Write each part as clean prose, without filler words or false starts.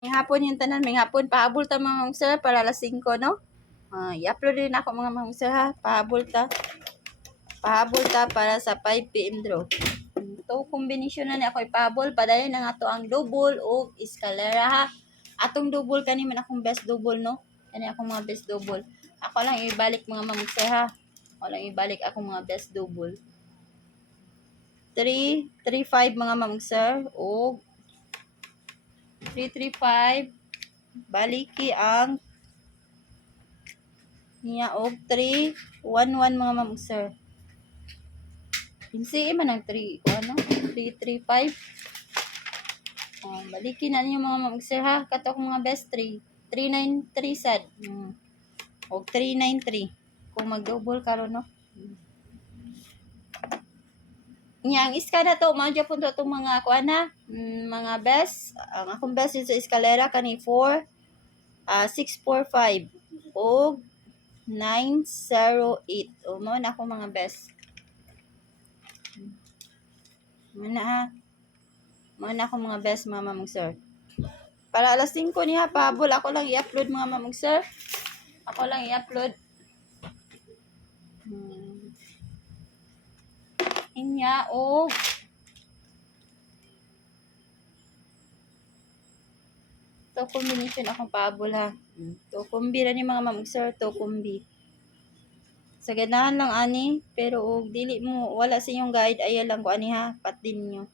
May hapon yung tanan, may hapon. Pahabol ta mga sir para alas 5, no? I-upload din ako mga sir ha. Pahabol ta. Pahabol ta para sa 5 PM draw. To kombinasyon na ni ako ipahabol. Padayon na nga to ang double o escalera ha. Atong double kani man akong best double, no? Kani akong mga best double. Ako lang ibalik mga sir ha. Ako lang ibalik akong mga best double. 3-3-5 mga sir o 3-3-5 baliki ang niya og 3-1-1 mga sir. Pinsi man ang 3-3-5. Baliki na niyo mga sir ha. Kato akong mga best 3-3-9-3 sad. Og 3-9-3 kung mag-double karon, no? Nya ang iskada to mao gyapon to itong mga kuan ha. Mga best, ang akong best sa eskalera kani 6-4-5 og 9-0-8. O mao na ako mga best. Mao na ha. Mao na ako mga best mga sir. Para alas 5 niya pahabol ako lang i-upload mga sir. Ako lang i-upload. Inya o to combination akong pahabol ha. To kumbi ra ni mga sir, to kumbi. Sa ganahan lang ani, pero og dili mo wala sa inyong guide ay lang ko ani ha, patin nyo.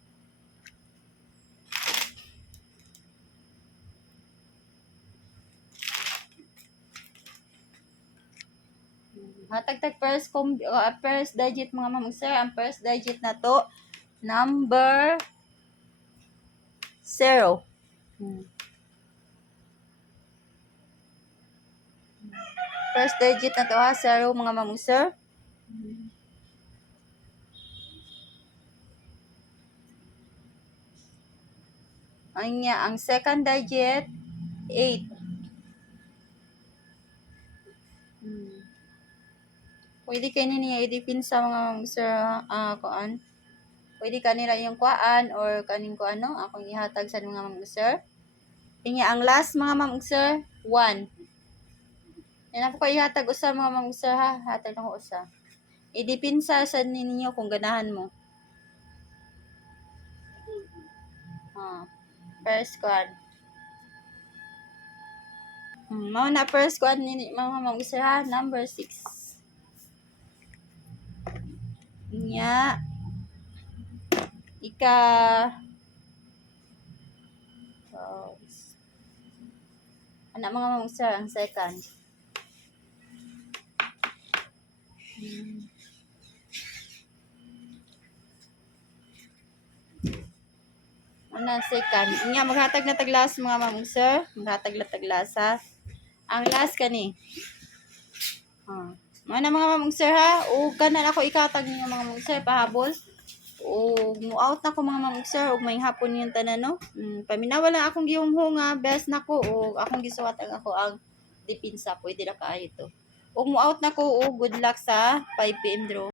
Hatag first digit mga sir, ang first digit na to number 0. First digit na to ha, 0 mga sir. Ang second digit 8. Pwede kayo niya i-define sa mga sir kuan. Pwede kanila yung kuan or kaning kuan, no? Akong ihatag sa mga sir. Inya ang last mga sir 1. Yan ako ihatag usa mga sir ha. Hatag ako usa. I-depinsa sa ninyo kung ganahan mo. First kuan. Mao na first kuan ni mga sir ha, number 6. Nya anak mga sir ang second. Una second. Nya maghatag na taglas mga sir. Maghatag na taglas ha. Ang last kani. Mao na mga sir ha. O kanan ako ikatag niyo mga sir pahabol. O mo-out na ko mga sir og may hapon yung tanan, no? Paminawa lang akong gihunghunga best nako o akong gisuwat ako ang dipinsa pwede ra kaayo to. Og mo-out na ko o good luck sa 5 PM draw.